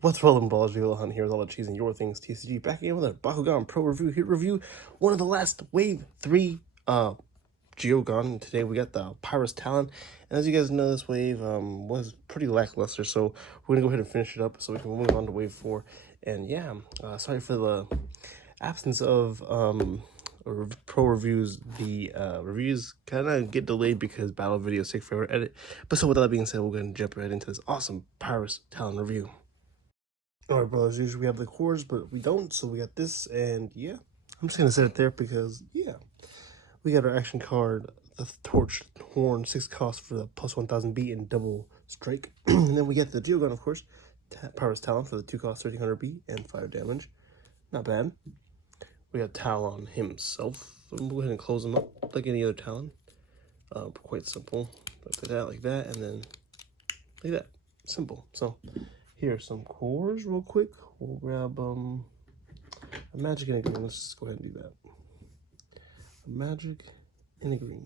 What's rolling, balls? Hunt here with all the cheese and your things. TCG back again with a Bakugan Pro review. Hit review one of the last Wave 3 Geogan. Today we got the Pyrus Talan. And as you guys know, this wave was pretty lackluster, so we're gonna go ahead and finish it up so we can move on to Wave 4. And yeah, sorry for the absence of pro reviews. The reviews kind of get delayed because battle videos take forever to edit. But so with that being said, we're gonna jump right into this awesome Pyrus Talan review. Alright, brothers, usually we have the cores, but we don't, so we got this, and yeah, I'm just gonna set it there because, yeah, we got our action card, the Torch Horn, 6 cost for the plus 1000 B and double strike, and then we get the Geogan, of course, Pyrus Talan for the 2 cost 1300 B and 5 damage, not bad. We got Talon himself, so we'll go ahead and close him up like any other Talon, quite simple, like that, and then like that, simple, so. Here's some cores real quick. We'll grab a magic and a green. Let's just go ahead and do that. A magic and a green.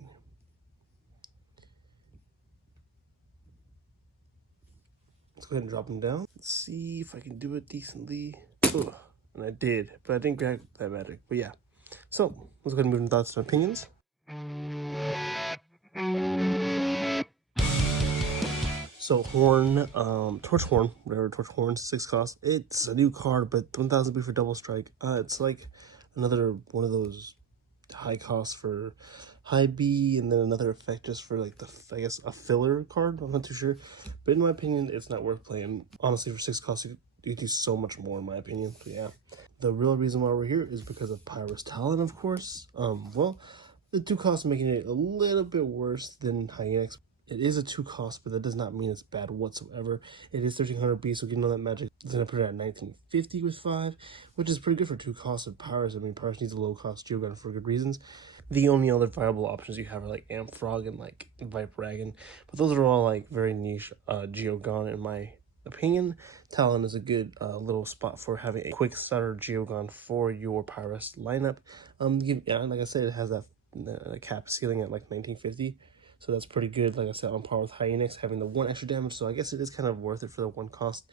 Let's go ahead and drop them down. Let's see if I can do it decently. Ugh, and I did, but I didn't grab that magic. But yeah. So let's go ahead and move into thoughts and opinions. So Horn, Torch Horn, whatever, Torch Horn, 6 cost. It's a new card, but 1000 B for double strike. It's like another one of those high costs for high B, and then another effect just for like the, I guess, a filler card. I'm not too sure, but in my opinion, it's not worth playing. Honestly, for 6 costs, you could do so much more, in my opinion. But yeah, the real reason why we're here is because of Pyrus Talan, of course. Well, the 2 costs making it a little bit worse than Hyenex. It is a 2 cost, but that does not mean it's bad whatsoever. It is 1300 B, so getting all that magic, then I put it at 1950 with 5, which is pretty good for 2 costs of Pyrus. I mean, Pyrus needs a low cost Geogan for good reasons. The only other viable options you have are like Amfrog and like Viperagon, but those are all like very niche Geogan in my opinion. Talon is a good little spot for having a quick starter Geogan for your Pyrus lineup. Yeah, like I said, it has that cap ceiling at like 1950. So that's pretty good, like I said, on par with Hyenex, having the 1 extra damage, so I guess it is kind of worth it for the 1 cost.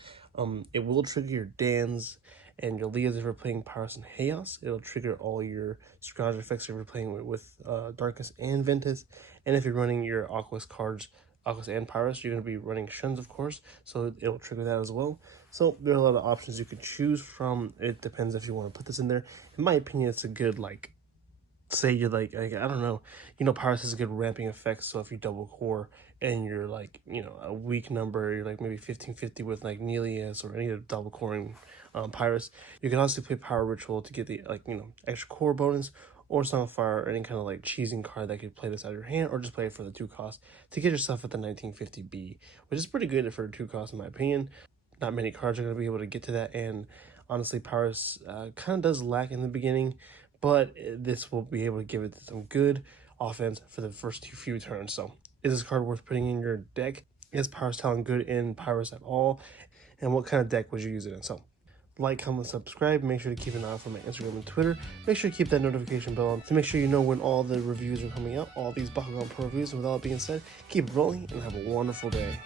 It will trigger your Dans and your Leas if you're playing Pyrus and Chaos. It'll trigger all your Scrouge effects if you're playing with Darkness and Ventus. And if you're running your Aquas cards, Aquas and Pyrus, you're going to be running Shuns, of course, so it'll trigger that as well. So there are a lot of options you can choose from. It depends if you want to put this in there. In my opinion, it's a good, like, say you're like I don't know, Pyrus has a good ramping effect, so if you double core and you're like, a weak number, you're like maybe 1550 with like Nelius or any other double coring Pyrus, you can also play Power Ritual to get the extra core bonus, or Song of Fire, or any kind of like cheesing card that could play this out of your hand, or just play it for the 2 cost to get yourself at the 1950 B, which is pretty good for 2 cost in my opinion. Not many cards are going to be able to get to that, and honestly Pyrus kind of does lack in the beginning, but this will be able to give it some good offense for the first few turns. So is this card worth putting in your deck? Is Pyrus Talan good in Pyrus at all? And what kind of deck would you use it in? So like, comment, subscribe. Make sure to keep an eye out for my Instagram and Twitter. Make sure to keep that notification bell on to make sure you know when all the reviews are coming out, all these Bakugan Pro reviews. And with all that being said, keep rolling and have a wonderful day.